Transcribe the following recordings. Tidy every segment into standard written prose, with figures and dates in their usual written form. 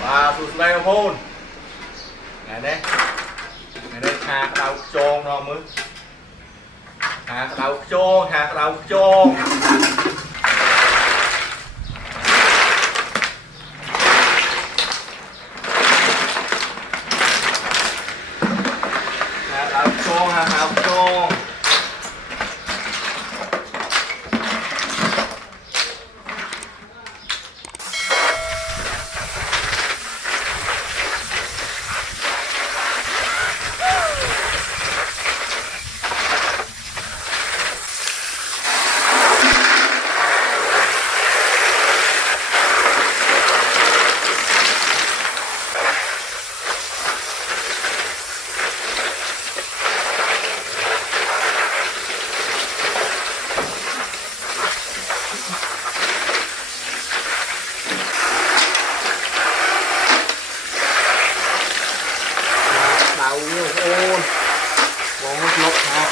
và sụt đây hôn ngày đây hạt đào tròn nó mới hạt đào tròn hạt đào tròn hạt đào tròn hạt đào tròn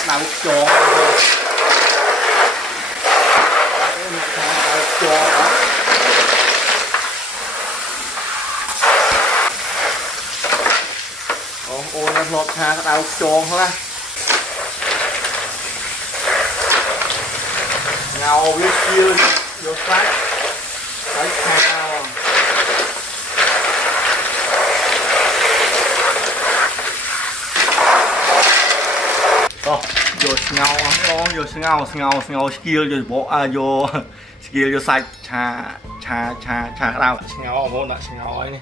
đào tròn ôn nó lột hạt đào tròn thôi ngầu biết chưa vô sách phải sao vô ngầu skill vô bộ vô skill vô sạch cha đào ngầu vô đặt ngầu ấy nè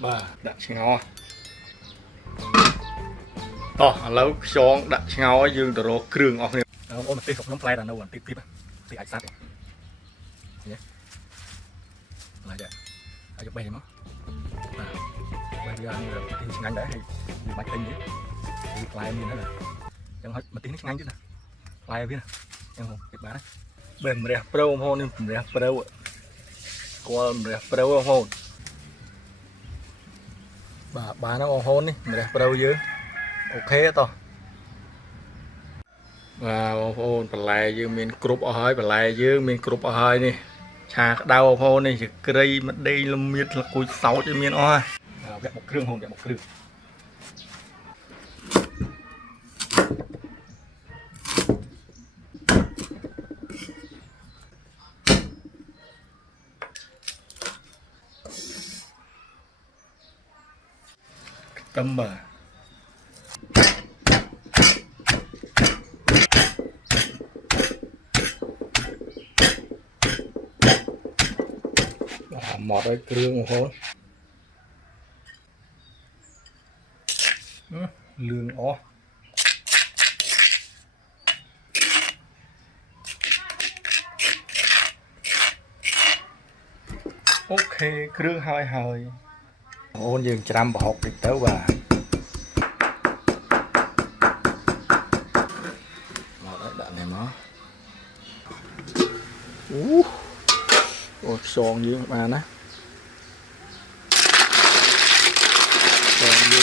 bà đặt ngầu lâu chọn đặt ngầu ấy dương từ rồi kêu ngọc này ôm một tí không play là đâu còn tiếp tí ảnh sát nhé lại vậy ai chụp bay mà bây giờ như là tiếng ngắn đấy hay bạch tinh chứ play như thế này chẳng hết mà tiếng ngắn chứ nè play biết nè em không kịp bán bên rẻ pro hôn nên rẻ pro qua rẻ pro hôn bà nó hôn đi rẻ pro dưới ok to và hôn play dưới miền group ở hơi play dưới miền group ở hơi đi chà đau hôn này chỉ cây mà đây là miền là cùi sáu trên miền oi vẹt một kêu hôn vẹt một kêu tâm mà một cái kêu hôn lương ó ok kêu hơi hơi ôn dương trăm bọc thì tới bà đạn này nó son dưới bà nó son dưới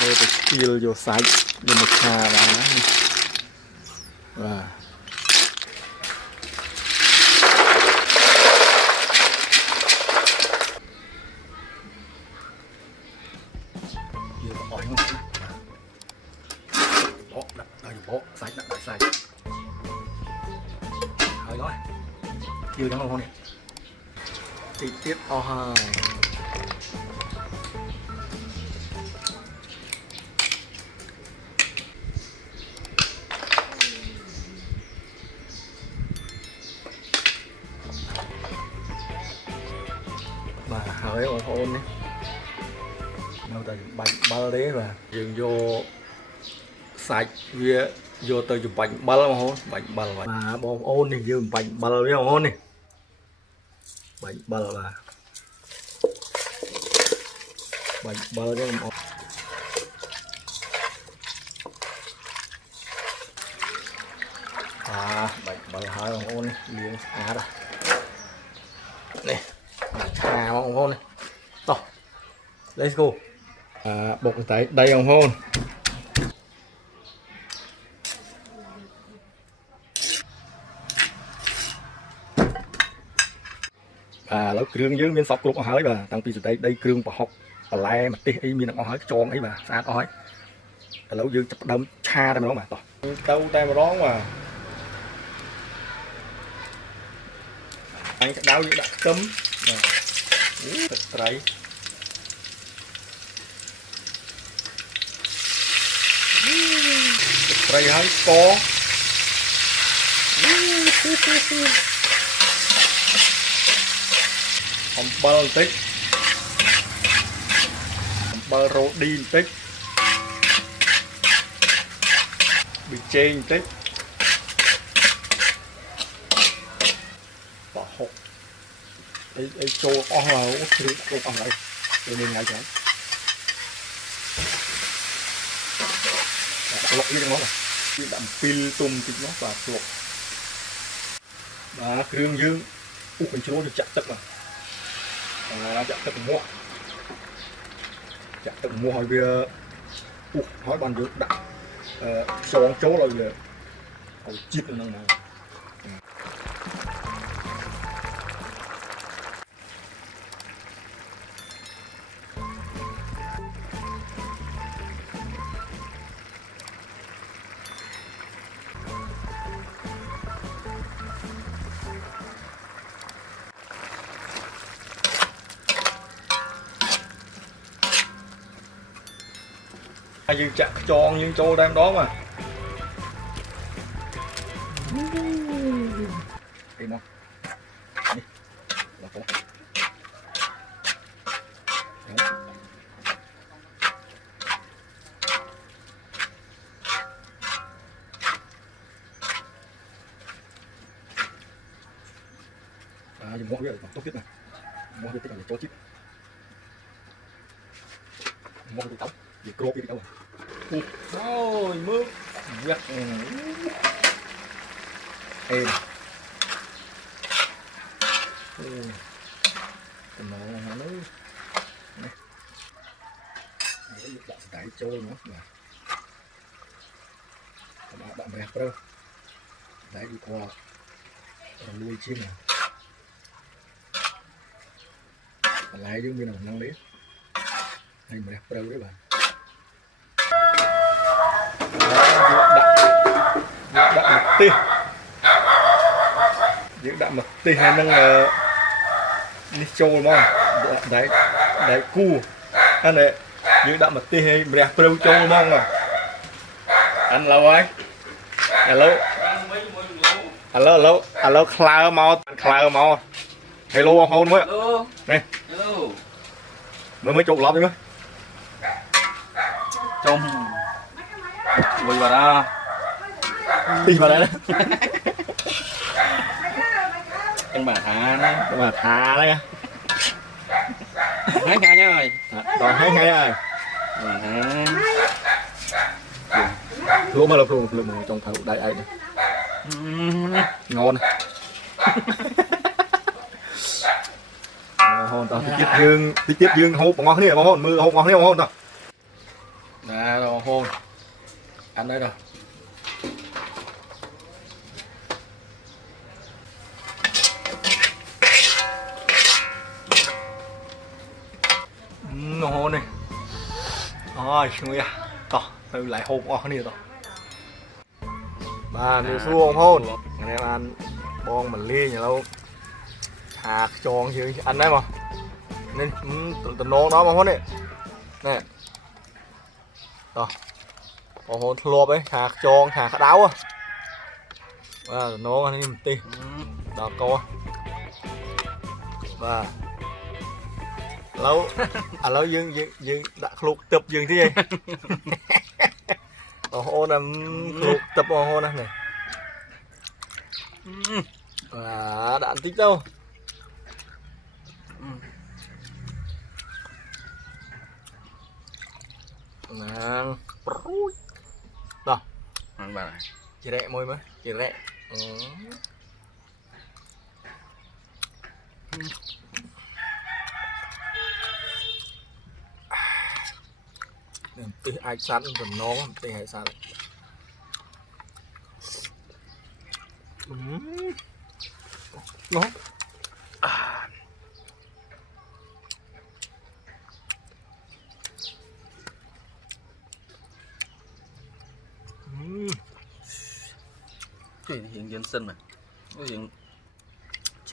đây là skill vô sạch vô một hà bà nó và bộ sạch đặt sạch hơi nói chưa đóng không này trực tiếp mà hơi hôn đấy đâu tại bạch bao đấy và dừng vô sạch về vô tới chụp bánh bal mà hôn bánh bal mà bom ôn thì dương bánh bal với hôn này bánh bal là bánh bal đấy mà bánh bal hai hôn liền rồi này mà hôn này to let's go bột tại đây ông hôn vàแล้วเครื่องយើងមានសពគ្រប់អស់ហើយបាទតាំងពីសណ្ដែកដីគ្រឿងប្រហុកបន្លែម្ទេសអីមានទាំងអស់ហើយចងអីបាទស្អាតអស់ហើយឥឡូវយើងចាប់ផ្ដើមឆាតែម្ដងបាទតោះទៅតែម្ដងបាទអញក្តៅយើងដាក់ខ្ទឹមបាទទឹកត្រីទឹកត្រីហើយស្ករអំបិលបន្តិចអំបិលរ៉ូឌីបន្តិចប៊ីចេងបន្តិចប្រហុកអីចូលអស់ហើយគ្រឿងចូលអស់ហើយពេលនេះថ្ងៃចឹងដាក់លុកនេះចឹងមកវាដាក់ពីលទុំតិចមកបាទលុកបាទគ្រឿងយើងពុះកញ្ជ្រោលទៅចាក់ទឹកបាទចាក់ទឹកមាស់ឲ្យវាពុះហើយបានយើងដាក់ខ្យងចូលឲ្យវាឲ្យជាតិក្នុងហ្នឹងហើយយើងចាក់ខ្យងយើងចូលតែម្ដងបាទអីមកនេះដល់ទៅយើងមកវាទុកទៀតណាមកវាតិចឲ្យចូលជាតិមកទៅវាគ្របវាទៅអូយមើលវាក់អេតំណងហ្នឹងនេះដាក់ស្ដាយចូលមកបាទដាក់ម្រះព្រៅស្ដាយវាគាត់រលួយជាងបន្លែយើងមានក្នុងនេះហើយម្រះព្រៅទេបាទដាក់ម្ទេសយើងដាក់ម្ទេសហើយនឹងនេះចូលមកដែលគូហើយយើងដាក់ម្ទេសហើយម្រះព្រៅចូលមកអានឡូវហើយឥឡូវក្លើមកហេឡូបងប្អូនមើលនេះមើលចូលឡប់មើលចុំមួយបាត់ទីបាត់đấy anh bà thà đấy hái ngay nhá ơi còn hái ngay ơi lúa mà lúa trong thầu đây ấy ngon hôn tao tiếp dương hộp ngon thế hôn mưa hộp ngon thế hôn tao nè rồi hôn ăn đây rồi hôn này rồi người to từ lại hộp ngon thế tao bà người xua hôn ngày nay ăn bon mình ly nhà lâu hạt tròn chứ ăn đấy mà nên từ nón đó mà hôn này nè rồi hôn lộp ấy hạt tròn hạt đáo á và nó ăn đi một tí đó co và lâu dương đã khluộc tập dương thế hôn là khluộc tập hôn này và đã ăn tích đâu nàng đó ăn bà này chị rẹ môi mới chị rẹ tí ai sẵn còn nó tí ai sẵn nó hiện dân sinh mà hiện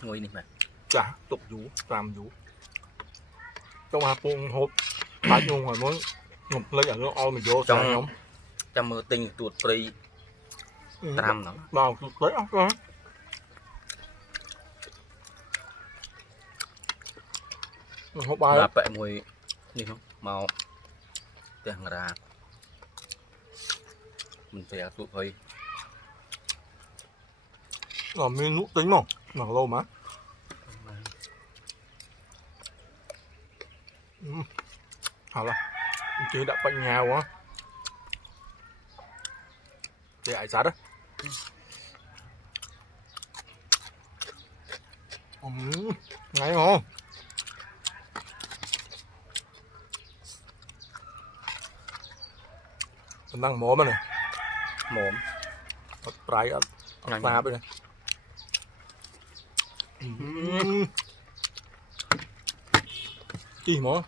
ngồi này mà chả tục vú làm vú trong hạt buông hộp phải dùng hồi muốn ngục lấy ở nó oi mình vô trong không trong mưa tinh tuột pri tam nó vào lấy ốc đó hộp bài là bẹ mùi như không màu tiền ra mình phải tụt hơi rồi mình nút tính không mà lâu mà hả là chứ đã bệnh nhà quá thì ai sát đó ngay không mình đang mổ mà này mồm bật trái ở pha bên này chi mổ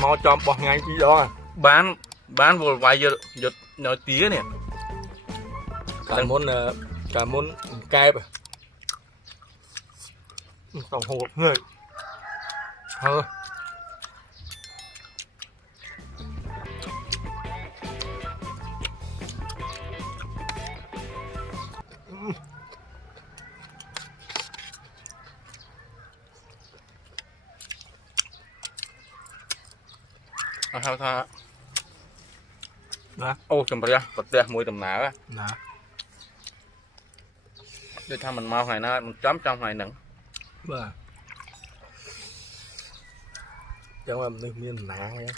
mò cho bọt ngay chi đó bán vô vài giờ giật nói tía nè cả muốn cay vậy tổng hộp người hơ sao tha đó ô chầm bia bật tè mùi tầm nã á nè để thằng mình mau này nó mình chấm trong này nặng vâng chẳng là mình miền nặng nha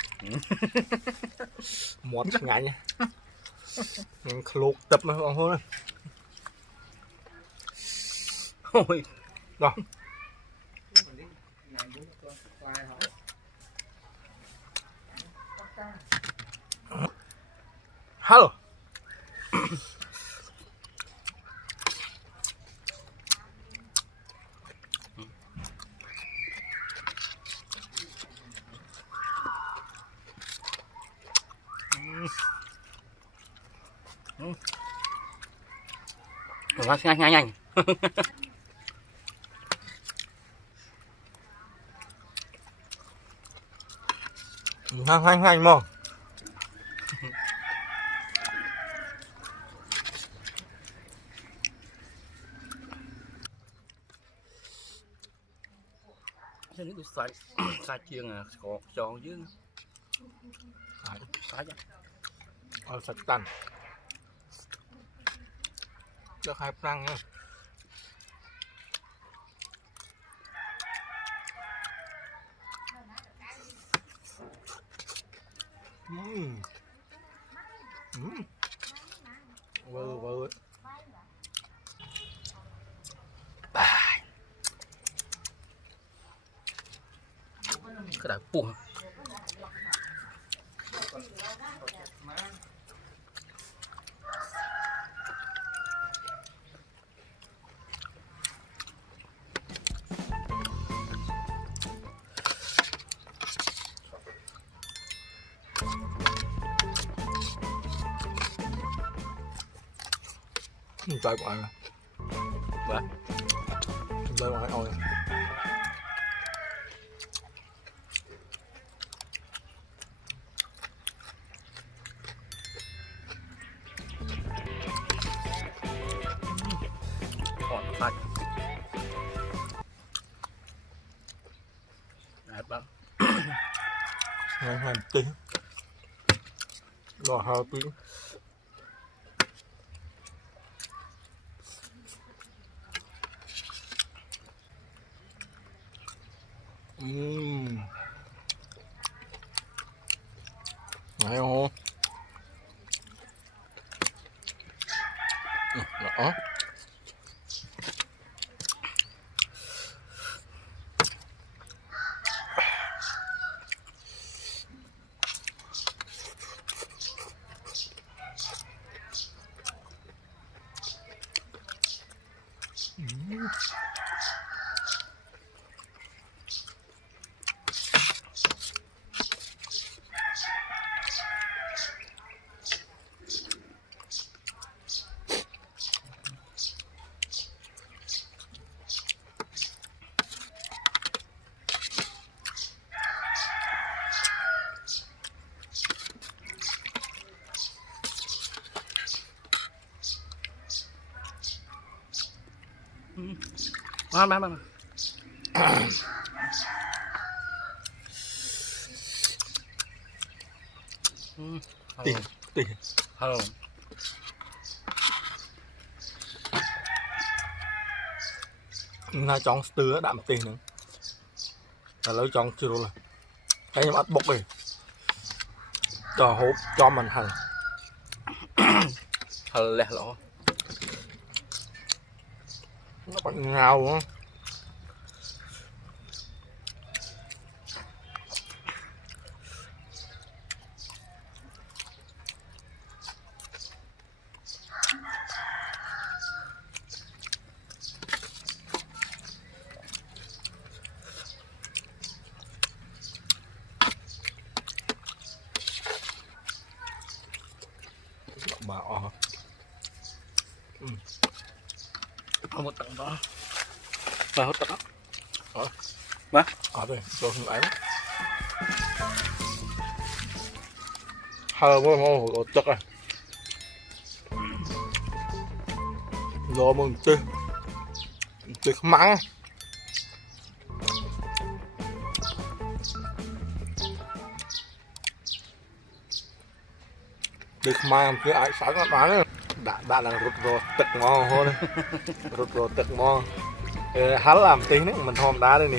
mót ngại nha luộc tập mà không thôi ôi rồi hello nó nhanh nhanh nhanh nhanh mà cái nước sai sai chiên à còn tròn dưới sai chứ sạch tàn được hai răng nha vơ vơ cái đại buông tay của anh vâng tay của anh ôi còn sạch đấy bác nhanh tí rồi hai tiếng Đấy không? Đó. มาตีตี ฮัลโหล น่าจองสเตือđạm tiền nữa là lấy chọn chưa rồi cái em ắt bốc đi cho hộp cho mình hành ฮัลโหลเหรอ nó bằng ngào luôn bà ọ không một tặng đó và hốt tặng đó ở đây cho không ấy hơ mới mua hồ chất à rồi mình chơi không mắng được mà cái ai sáng các bạn đã là rụt rò tật mò thôi rụt rò tật mò hắn làm tiếng đấy mình hôm đá đây nè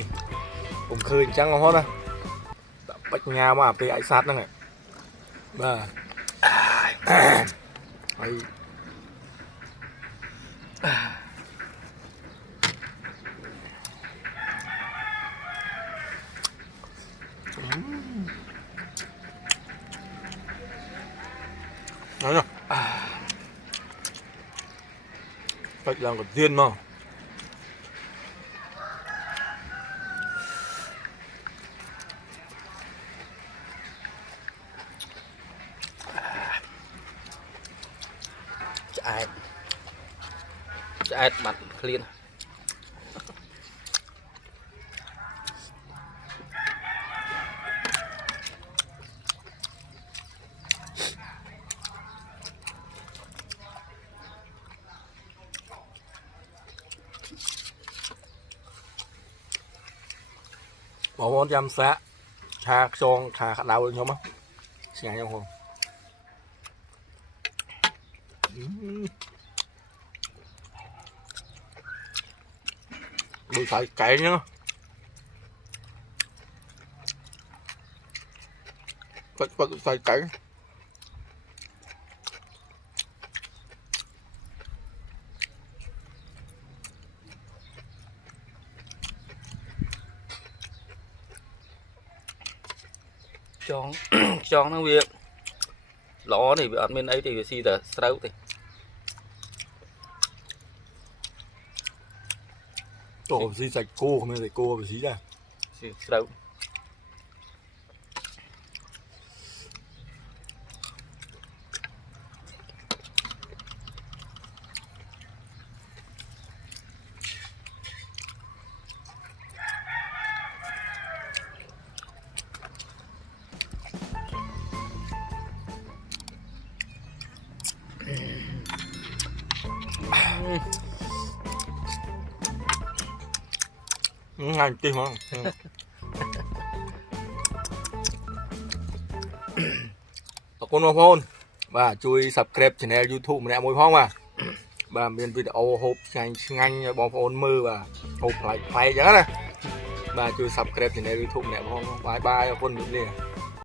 cũng khơi trắng ngon hết á bạch nhà mà bị ai sát đó này bà ai nói nè bạch làm còn tiên mà chạy mặt clean một món chăm xá trà son trà đau lên không á xài nhau không bị phải cậy nhá phải cậy cho nó việc ló thì ở bên ấy thì si là sâu thì tổ gì sạch cô không phải cô gì ra si sâu ngay tim khôngขอบคุณพ่อพลvà chui subscribe channel YouTube ម្នាក់មួយផងបាទបាទមានវីដេអូហូបឆ្ងាញ់ឆ្ងាញ់ឲ្យបងប្អូនមើលបាទហូបប្លែកៗអញ្ចឹងណាបាទជួយ subscribe channel YouTube ម្នាក់ផងបាយបាយអរគុណជំរាបលា